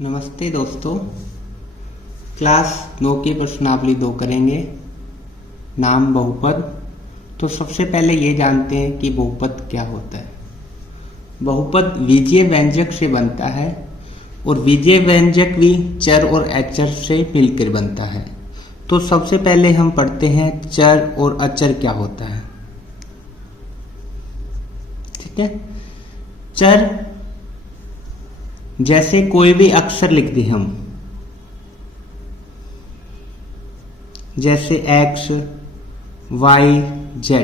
नमस्ते दोस्तों, क्लास 9 की प्रश्नावली 2 करेंगे। नाम बहुपद। तो सबसे पहले ये जानते हैं कि बहुपद क्या होता है। बहुपद बीजीय व्यंजक से बनता है और बीजीय व्यंजक भी चर और अचर से मिलकर बनता है। तो सबसे पहले हम पढ़ते हैं चर और अचर क्या होता है। ठीक है, चर जैसे कोई भी अक्षर लिख दें हम, जैसे x, y, z,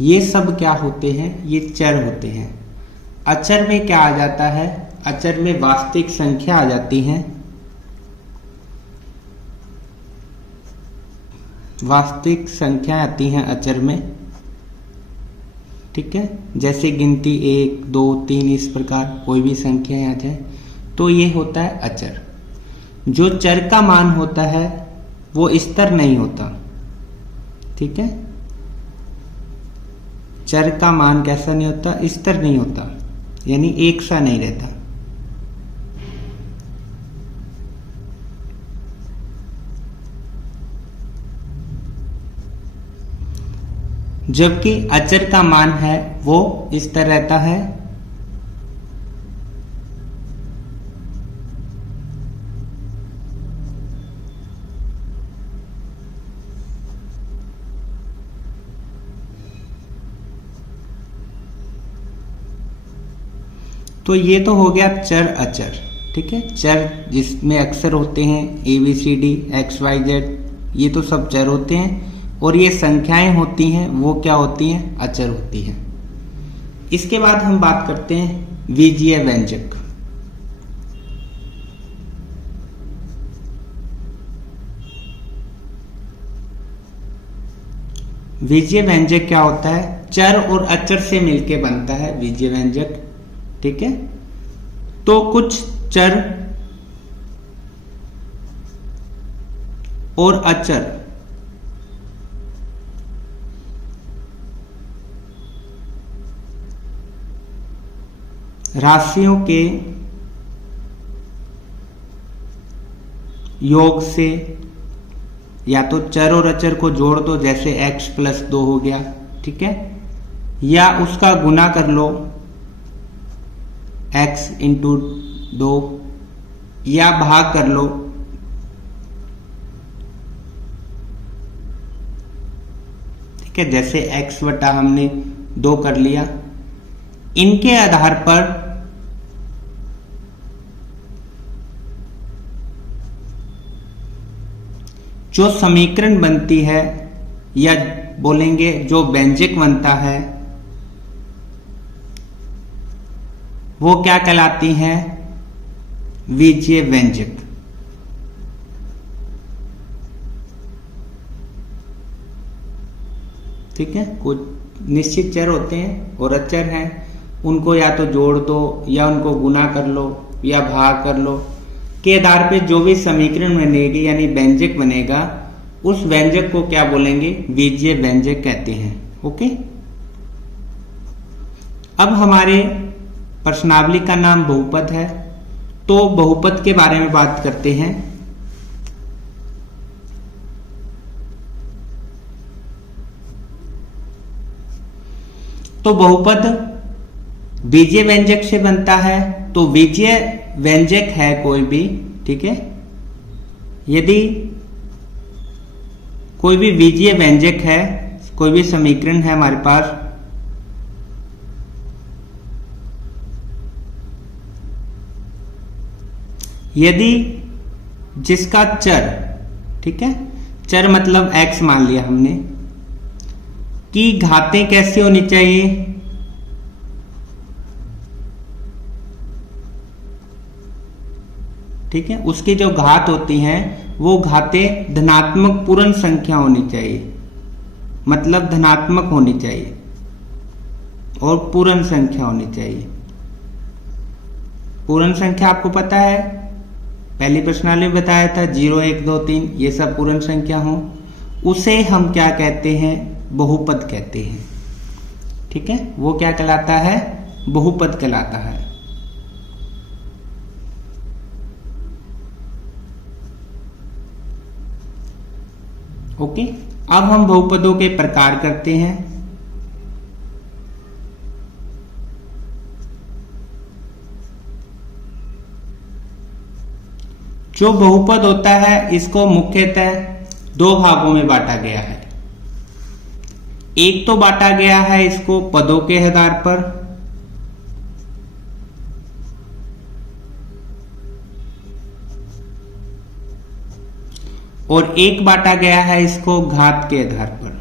ये सब क्या होते हैं? ये चर होते हैं। अचर में क्या आ जाता है? अचर में वास्तविक संख्या आ जाती है। वास्तविक संख्या आती हैं अचर में। ठीक है, जैसे गिनती 1, 2, 3 इस प्रकार कोई भी संख्या आ जाए तो ये होता है अचर। जो चर का मान होता है वो स्थिर नहीं होता। ठीक है, चर का मान कैसा नहीं होता? स्थिर नहीं होता, यानी एक सा नहीं रहता। जबकि अचर का मान है वो स्थिर रहता है। तो ये तो हो गया चर अचर। ठीक है, चर जिसमें अक्षर होते हैं ABCD XYZ, ये तो सब चर होते हैं। और ये संख्याएं होती हैं वो क्या होती हैं? अचर होती हैं। इसके बाद हम बात करते हैं बीजीय व्यंजक। बीजीय व्यंजक क्या होता है? चर और अचर से मिलके बनता है बीजीय व्यंजक। ठीक है, तो कुछ चर और अचर राशियों के योग से या तो चर और अचर को जोड़ दो, जैसे x + 2 हो गया। ठीक है, या उसका गुना कर लो x × 2, या भाग कर लो। ठीक है, जैसे x बटा हमने 2 कर लिया। इनके आधार पर जो समीकरण बनती है या बोलेंगे जो व्यंजक बनता है वो क्या कहलाती है? बीजीय व्यंजक। ठीक है, कुछ निश्चित चर होते हैं और अचर हैं, उनको या तो जोड़ दो या उनको गुना कर लो या भाग कर लो। के आधार पे जो भी समीकरण बनेगी यानी व्यंजक बनेगा, उस व्यंजक को क्या बोलेंगे? बीजीय व्यंजक कहते हैं। ओके, अब हमारे प्रश्नावली का नाम बहुपद है, तो बहुपद के बारे में बात करते हैं। तो बहुपद बीजीय व्यंजक से बनता है। तो बीजीय व्यंजक है कोई भी, ठीक है, यदि कोई भी बीजीय व्यंजक है, कोई भी समीकरण है हमारे पास, यदि जिसका चर, ठीक है, चर मतलब x मान लिया हमने, की घातें कैसी होनी चाहिए? ठीक है, उसकी जो घात होती हैं वो घातें धनात्मक पूर्ण संख्या होनी चाहिए, मतलब धनात्मक होनी चाहिए और पूर्ण संख्या होनी चाहिए। पूर्ण संख्या आपको पता है, पहली प्रश्नावली में बताया था 0, 1, 2, 3 ये सब पूर्ण संख्या हो, उसे हम क्या कहते हैं? बहुपद कहते हैं। ठीक है, वो क्या कहलाता है? बहुपद कहलाता है। ओके, अब हम बहुपदों के प्रकार करते हैं। जो बहुपद होता है इसको मुख्यतः दो भागों में बांटा गया है। एक तो बांटा गया है इसको पदों के आधार पर, और एक बांटा गया है इसको घात के आधार पर।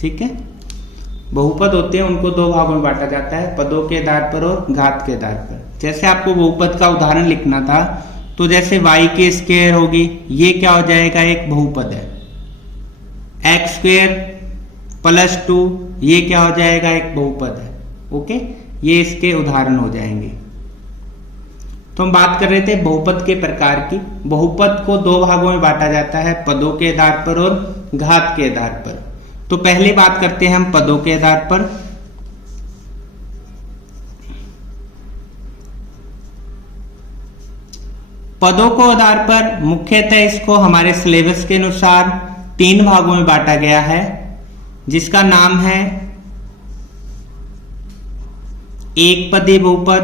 ठीक है, बहुपद होते हैं उनको दो भागों में बांटा जाता है, पदों के आधार पर और घात के आधार पर। जैसे आपको बहुपद का उदाहरण लिखना था, तो जैसे y के स्क्वायर होगी, ये क्या हो जाएगा, एक बहुपद है। एक्स स्क्वायर प्लस 2, ये क्या हो जाएगा, एक बहुपद है। ओके, ये इसके उदाहरण हो जाएंगे। तो हम बात कर रहे थे बहुपद के प्रकार की। बहुपद को दो भागों में बांटा जाता है, पदों के आधार पर और घात के आधार पर। तो पहले बात करते हैं हम पदों के आधार पर। पदों को आधार पर मुख्यतः इसको हमारे सिलेबस के अनुसार तीन भागों में बांटा गया है, जिसका नाम है एक पदीय बहुपद,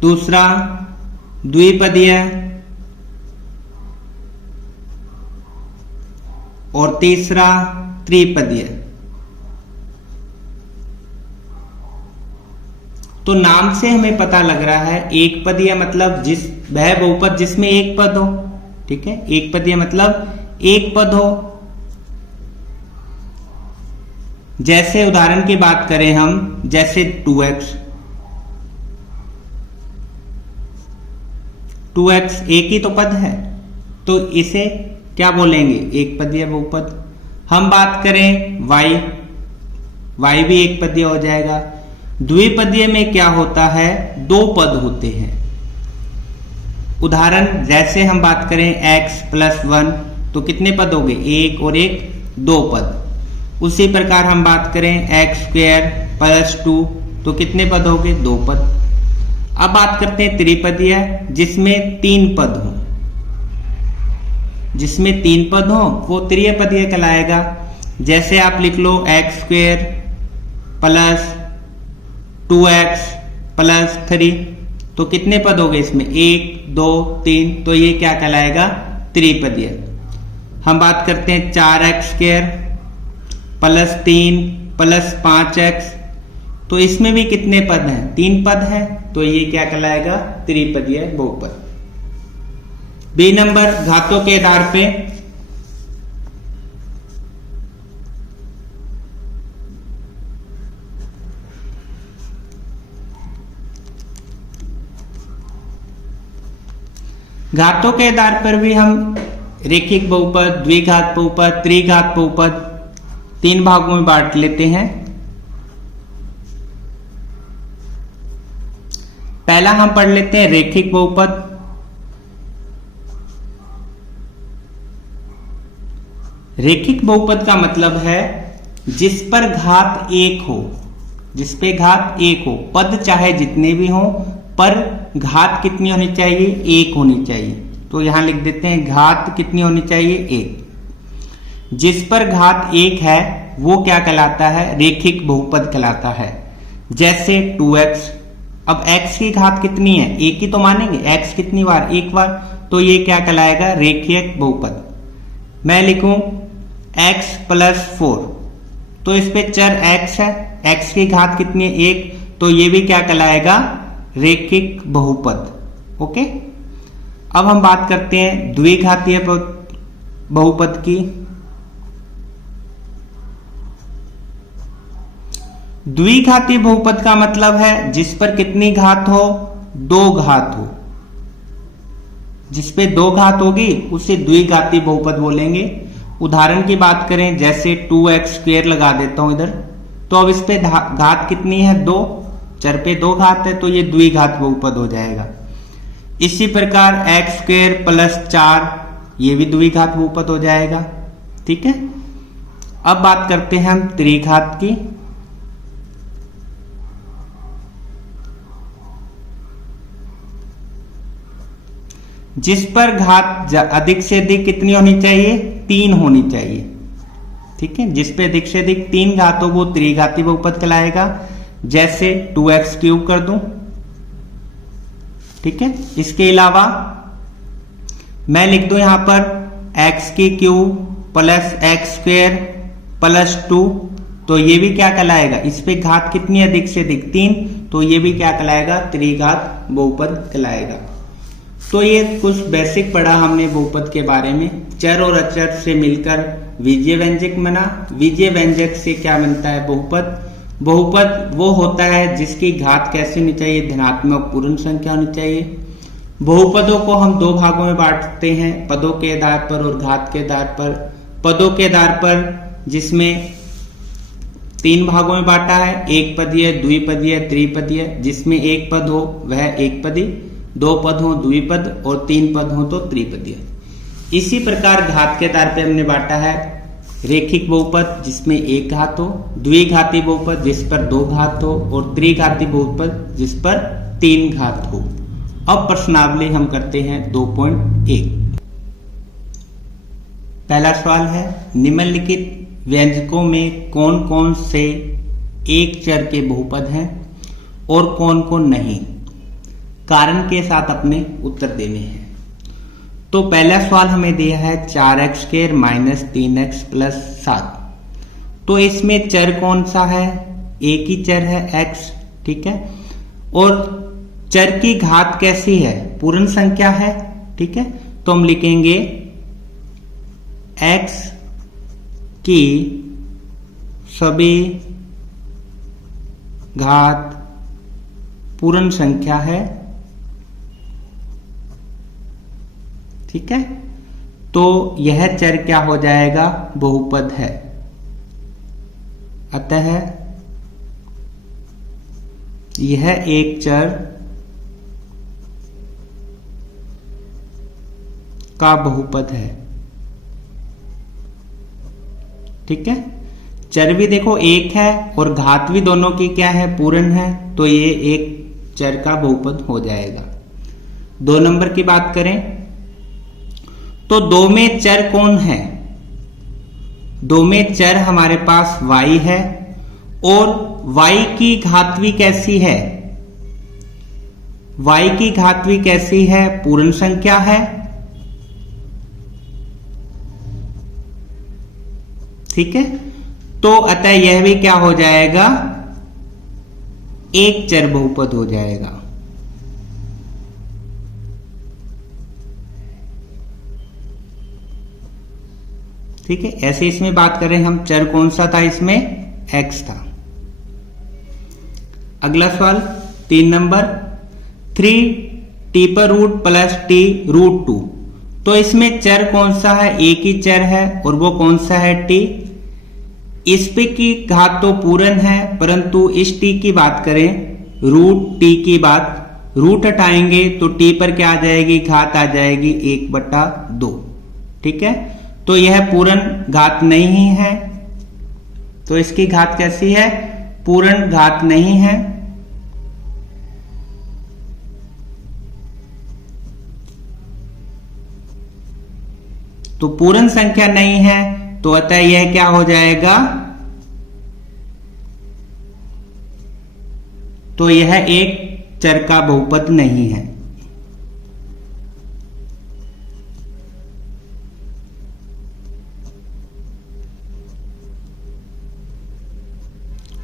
दूसरा द्विपदीय और तीसरा त्रिपदीय। तो नाम से हमें पता लग रहा है एक पदीय मतलब वह बहुपद जिसमें एक पद हो। ठीक है, एक पदीय मतलब एक पद हो। जैसे उदाहरण की बात करें हम, जैसे 2x एक ही तो पद है, तो इसे क्या बोलेंगे, एक पदीय बहुपद। हम बात करें y भी एक पदीय हो जाएगा। द्विपदीय में क्या होता है, दो पद होते हैं। उदाहरण जैसे हम बात करें x + 1, तो कितने पद हो गए, एक और एक, दो पद। उसी प्रकार हम बात करें x² + 2, तो कितने पद हो गए, दो पद। अब बात करते हैं त्रिपदीय, जिसमें तीन पद हो। जिसमें तीन पद हो वो त्रिपदीय कहलाएगा। जैसे आप लिख लो x² + 2x + 3, तो कितने पद हो गए इसमें, 1 2 3, तो ये क्या कहलाएगा, त्रिपदीय। हम बात करते हैं 4x² + 3 + 5x, तो इसमें भी कितने पद हैं, तीन पद हैं, तो ये क्या कहलाएगा, त्रिपदीय बहुपद। बी नंबर, घातों के आधार पे। घातों के आधार पर भी हम रेखिक बहुपद, द्विघात बहुपद, त्रिघात बहुपद तीन भागों में बांट लेते हैं। पहला हम पढ़ लेते हैं रेखिक बहुपद। रेखिक बहुपद का मतलब है जिस पर घात एक हो, जिस पे घात एक हो, पद चाहे जितने भी हो, पर घात कितनी होनी चाहिए, एक होनी चाहिए। तो यहां लिख देते हैं घात कितनी होनी चाहिए, एक। जिस पर घात एक है वो क्या कहलाता है, रेखिक बहुपद कहलाता है। जैसे 2x, अब x की घात कितनी है, एक ही तो मानेंगे, x कितनी बार, एक बार, तो ये क्या कहलाएगा, रेखिक बहुपद। मैं लिखूं x + 4, तो इस पे चर x है, x की घात कितनी है, एक, तो ये भी क्या कहलाएगा, रेखिक बहुपद। ओके, अब हम बात करते हैं द्विघातीय बहुपद की। द्विघातीय बहुपद का मतलब है जिस पर कितनी घात हो, दो घात हो। जिस पे दो घात होगी उसे द्विघातीय बहुपद बोलेंगे। उदाहरण की बात करें, जैसे 2x² लगा देता हूं इधर, तो अब इस पे घात कितनी है, दो, चर पे दो घात है, तो ये द्विघात बहुपद हो जाएगा। इसी प्रकार x² + 4, ये भी द्विघात बहुपद हो जाएगा। ठीक है, अब बात करते हैं हम त्रिघात की। जिस पर घात अधिक से अधिक कितनी होनी चाहिए, 3 होनी चाहिए। ठीक है, जिस पे अधिक से अधिक 3 घात हो वो त्रिघाती बहुपद कहलाएगा। जैसे 2x क्यूब कर दूं। ठीक है, इसके अलावा मैं लिख दूं यहां पर x की cube plus x square plus 2, तो ये भी क्या कहलाएगा, इस पे घात कितनी अधिक से अधिक 3, तो ये भी क्या कहलाएगा, त्रिघात बहुपद कहलाएगा। तो ये कुछ बेसिक पढ़ा हमने बहुपद के बारे में। चर और अचर से मिलकर विजय व्यंजक बना। विजय व्यंजक से क्या बनता है, बहुपद। बहुपद वो होता है जिसकी घात कैसी होनी चाहिए, धनात्मक पूर्ण संख्या होनी चाहिए। बहुपदों को हम 2 भागों में बांटते हैं, पदों के आधार पर और घात के आधार पर। पदों के आधार पर जिसमें 3 भागों में बांटा है, एक पदीय, द्विपदीय, त्रिपदीय। जिसमें एक पद हो वह एक पदी, 2 पद हो द्विपद और 3 पद हो तो त्रिपदीय। इसी प्रकार घात के आधार पर हमने बांटा है रेखिक बहुपद जिसमें एक घात हो, द्विघाती बहुपद जिस पर 2 घात हो और त्रिघाती बहुपद जिस पर 3 घात हो। अब प्रश्नावली हम करते हैं 2.1। पहला सवाल है, निम्नलिखित व्यंजकों में कौन कौन से एक चर के बहुपद हैं और कौन कौन नहीं, कारण के साथ अपने उत्तर देने हैं। तो पहला सवाल हमें दिया है 4x² माइनस 3x प्लस 7। तो इसमें चर कौन सा है, एक ही चर है x। ठीक है, और चर की घात कैसी है, पूर्ण संख्या है। ठीक है, तो हम लिखेंगे x की सभी घात पूर्ण संख्या है। ठीक है, तो यह चर क्या हो जाएगा, बहुपद है। अतः यह एक चर का बहुपद है। ठीक है, चर भी देखो एक है और घात भी दोनों की क्या है, पूर्ण है, तो ये एक चर का बहुपद हो जाएगा। 2 नंबर की बात करें तो 2 में चर कौन है, 2 में चर हमारे पास y है और y की घातवी कैसी है, y की घातवी कैसी है, पूर्ण संख्या है। ठीक है, तो अतः यह भी क्या हो जाएगा, एक चर बहुपद हो जाएगा। ठीक है, ऐसे इसमें बात करें हम, चर कौन सा था इसमें, x था। अगला सवाल 3 नंबर, 3t पर रूट प्लस t रूट 2। तो इसमें चर कौन सा है, एक ही चर है और वो कौन सा है, t। इस पे की घात तो पूर्ण है, परंतु इस t की बात करें, रूट t की बात, रूट हटाएंगे तो t पर क्या आ जाएगी, घात आ जाएगी 1/2। ठीक है, तो यह पूर्ण घात नहीं है, तो इसकी घात कैसी है, पूर्ण घात नहीं है। तो पूर्ण संख्या नहीं है, तो अतः यह क्या हो जाएगा, तो यह एक चर का बहुपद नहीं है।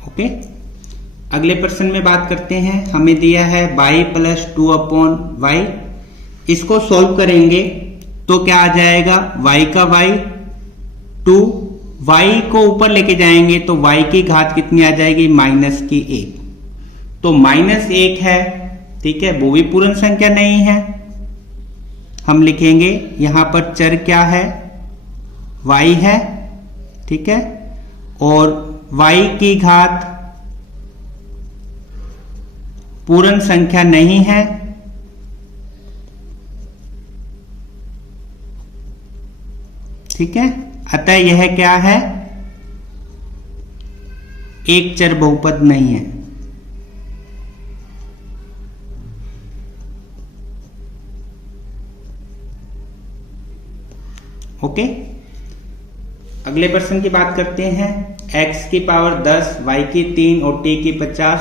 ओके, अगले प्रश्न में बात करते हैं। हमें दिया है y प्लस 2/y। इसको सॉल्व करेंगे तो क्या आ जाएगा, y का y 2, y को ऊपर लेके जाएंगे तो y की घात कितनी आ जाएगी, -1। तो -1 है। ठीक है, वो भी पूर्ण संख्या नहीं है। हम लिखेंगे यहां पर चर क्या है, y है। ठीक है, और y की घात पूर्ण संख्या नहीं है। ठीक है, अतः यह क्या है, एक चर बहुपद नहीं है। ओके, अगले प्रश्न की बात करते हैं। x की पावर 10, y की 3 और t की 50।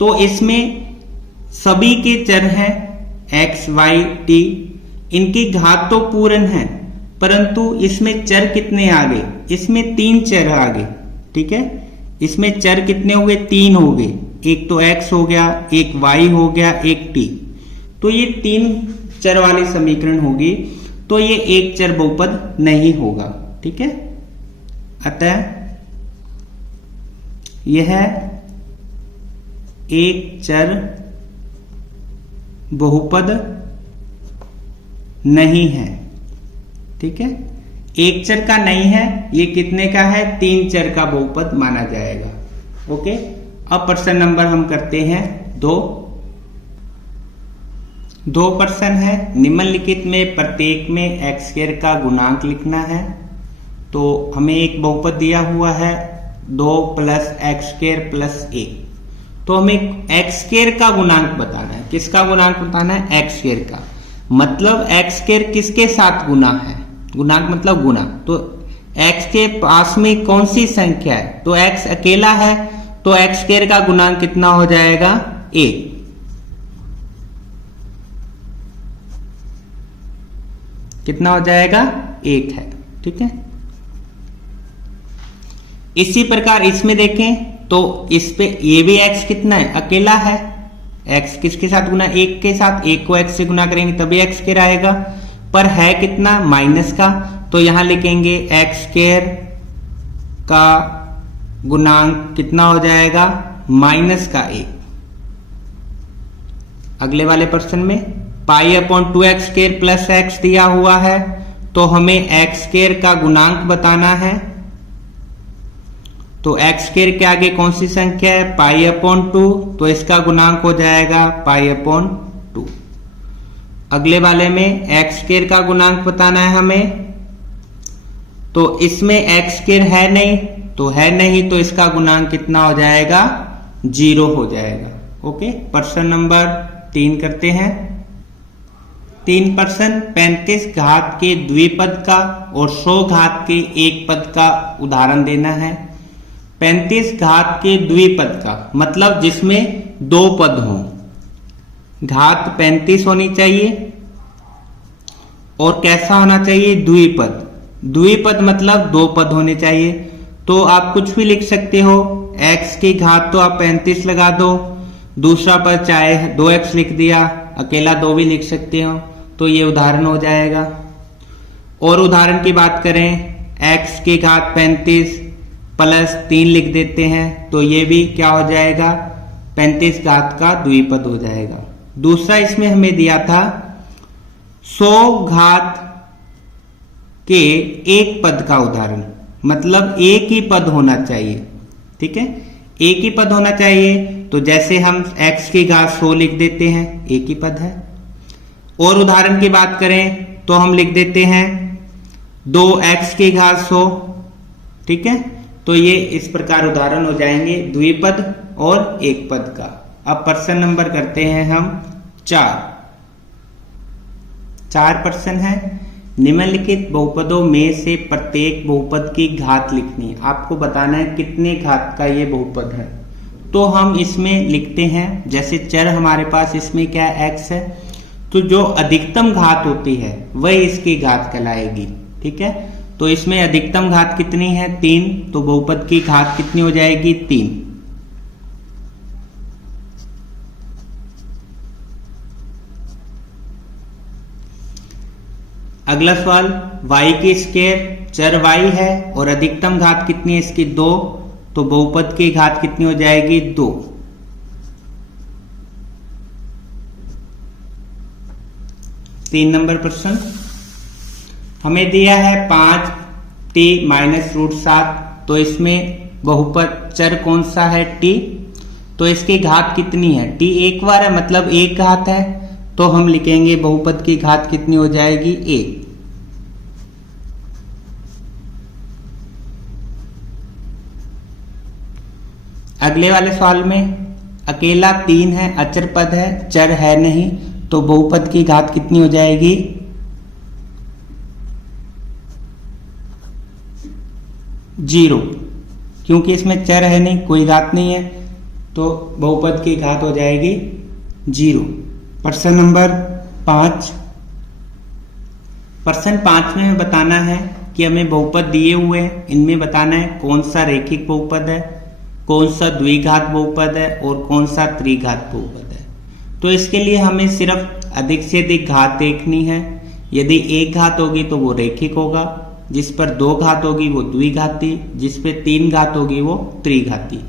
तो इसमें सभी के चर हैं x, y, t, इनकी घात तो पूर्ण है, परंतु इसमें चर कितने आ गए? इसमें 3 चर आ गए। ठीक है, इसमें चर कितने हो गए? 3 हो गए। एक तो x हो गया, एक y हो गया, एक t। तो ये 3 चर वाली समीकरण होगी, तो ये एक चर बहुपद नहीं होगा। ठीक है, अतः यह एक चर बहुपद नहीं है। ठीक है, एक चर का नहीं है, ये कितने का है? 3 चर का बहुपद माना जाएगा। ओके, अब प्रश्न नंबर हम करते हैं 2 प्रश्न है। निम्नलिखित में प्रत्येक में x स्क्वायर का गुणांक लिखना है। तो हमें एक बहुपद दिया हुआ है 2 + x स्क्वायर + 1। तो हमें x स्क्वायर का गुणांक बताना है। किसका गुणांक बताना है? x स्क्वायर का। मतलब x स्क्वायर किसके साथ गुना है? गुणांक मतलब गुना। तो x के पास में कौन सी संख्या है? तो x अकेला है, तो x स्क्वायर का गुणांक कितना हो जाएगा? 1। कितना हो जाएगा? 1 है। ठीक है, इसी प्रकार इसमें देखें तो इस पे ये भी x कितना है? अकेला है। x किसके साथ गुना? 1 के साथ। 1 को x से गुना करेंगे तभी x स्क्वायर आएगा, पर है कितना? माइनस का। तो यहां लिखेंगे x स्क्वायर का गुणांक कितना हो जाएगा? -1। अगले वाले प्रश्न में π/2x स्क्वायर + x दिया हुआ है, तो हमें x स्क्वायर का गुणांक बताना है। तो x स्क्वायर के आगे कौन सी संख्या है? π/2, तो इसका गुणांक हो जाएगा π/2। अगले वाले में x स्क्वायर का गुणांक बताना है हमें। तो इसमें x स्क्वायर है नहीं, तो इसका गुणांक कितना हो जाएगा? 0 हो जाएगा। ओके, प्रश्न नंबर 3 करते हैं। 3 प्रश्न 35 घात के द्विपद का और 100 घात के एक पद का उदाहरण देना है। 35 घात के द्विपद का मतलब जिसमें 2 पद हों। घात 35 होनी चाहिए और कैसा होना चाहिए? द्विपद। द्विपद मतलब 2 पद होने चाहिए। तो आप कुछ भी लिख सकते हो। x की घात तो आप 35 लगा दो, दूसरा पद चाहे 2x लिख दिया, अकेला 2 भी लिख सकते हो। तो ये उदाहरण हो जाएगा। और उदाहरण की बात करें, x की घात 35 + 3 लिख देते हैं, तो ये भी क्या हो जाएगा? 35 घात का द्विपद हो जाएगा। दूसरा इसमें हमें दिया था 100 घात के एक पद का उदाहरण, मतलब एक ही पद होना चाहिए। ठीक है, एक ही पद होना चाहिए। तो जैसे हम x की घात 100 लिख देते हैं, एक ही पद है। और उदाहरण की बात करें तो हम लिख देते हैं 2x की घात 100। ठीक है, तो ये इस प्रकार उदाहरण हो जाएंगे द्विपद और एक पद का। अब प्रश्न नंबर करते हैं हम 4 प्रश्न है। निम्नलिखित बहुपदों में से प्रत्येक बहुपद की घात लिखनी है। आपको बताना है कितने घात का ये बहुपद है। तो हम इसमें लिखते हैं, जैसे चर हमारे पास इसमें क्या है? x है, तो जो अधिकतम घात होती है वही इसकी घात कहलाएगी। ठीक है, तो इसमें अधिकतम घात कितनी है? 3। तो बहुपद की घात कितनी हो जाएगी? 3। अगला सवाल, y की स्क्वायर चर y है और अधिकतम घात कितनी है इसकी? 2। तो बहुपद की घात कितनी हो जाएगी? 2। 3 नंबर प्रश्न हमें दिया है 5t - √7। तो इसमें बहुपद चर कौन सा है? t। तो इसकी घात कितनी है? t एक बार है, मतलब एक घात है। तो हम लिखेंगे बहुपद की घात कितनी हो जाएगी? 1। अगले वाले सवाल में अकेला 3 है, अचर पद है, चर है नहीं, तो बहुपद की घात कितनी हो जाएगी? 0, क्योंकि इसमें चर है नहीं, कोई घात नहीं है, तो बहुपद की घात हो जाएगी 0। प्रश्न नंबर 5। प्रश्न 5 में बताना है कि हमें बहुपद दिए हुए हैं, इनमें बताना है कौन सा रेखिक बहुपद है, कौन सा द्विघात बहुपद है और कौन सा त्रिघात बहुपद है। तो इसके लिए हमें सिर्फ अधिक से अधिक घात देखनी है। यदि एक घात होगी तो वो रेखिक होगा, जिस पर 2 घात होगी वो द्विघाती, जिस पे 3 घात होगी वो त्रिघाती।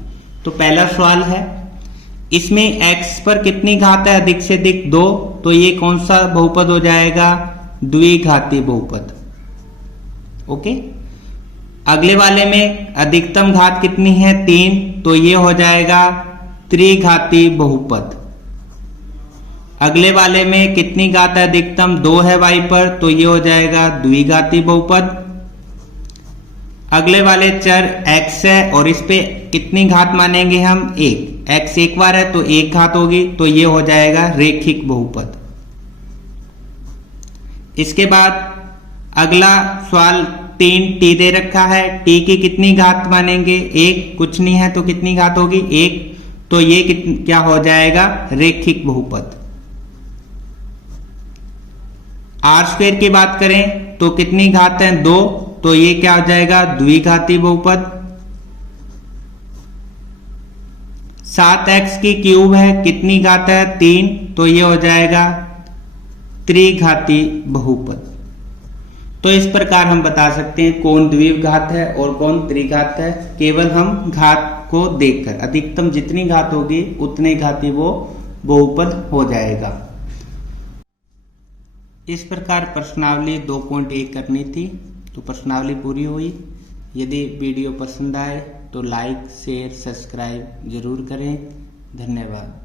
तो पहला सवाल है, इसमें x पर कितनी घात है? अधिक से अधिक 2, तो ये कौन सा बहुपद हो जाएगा? द्विघाती बहुपद। ओके। अगले वाले में अधिकतम घात कितनी है? 3, तो ये हो जाएगा त्रिघाती बहुपद। अगले वाले में कितनी घात है? अधिकतम 2 है y पर, तो ये हो जाएगा द्विघाती बहुपद। अगले वाले चर x है और इस पे कितनी घात मानेंगे हम? 1। x एक बार है तो 1 घात होगी, तो ये हो जाएगा रेखिक बहुपद। इसके बाद अगला सवाल 3 t दे रखा है, t की कितनी घात मानेंगे? 1, कुछ नहीं है तो कितनी घात होगी? 1, तो ये क्या हो जाएगा? रेखिक बहुपद। r² की बात करें तो कितनी घात है? 2, तो ये क्या हो जाएगा? द्विघाती बहुपद। 7x की क्यूब है, कितनी घात है? 3, तो ये हो जाएगा त्रिघाती बहुपद। तो इस प्रकार हम बता सकते हैं कौन द्विघात है और कौन त्रिघात है, केवल हम घात को देखकर। अधिकतम जितनी घात होगी उतने घाती वो बहुपद हो जाएगा। इस प्रकार प्रश्नावली 2.1 करनी थी, तो प्रश्नावली पूरी हुई। यदि वीडियो पसंद आए तो लाइक, शेयर, सब्सक्राइब जरूर करें। धन्यवाद।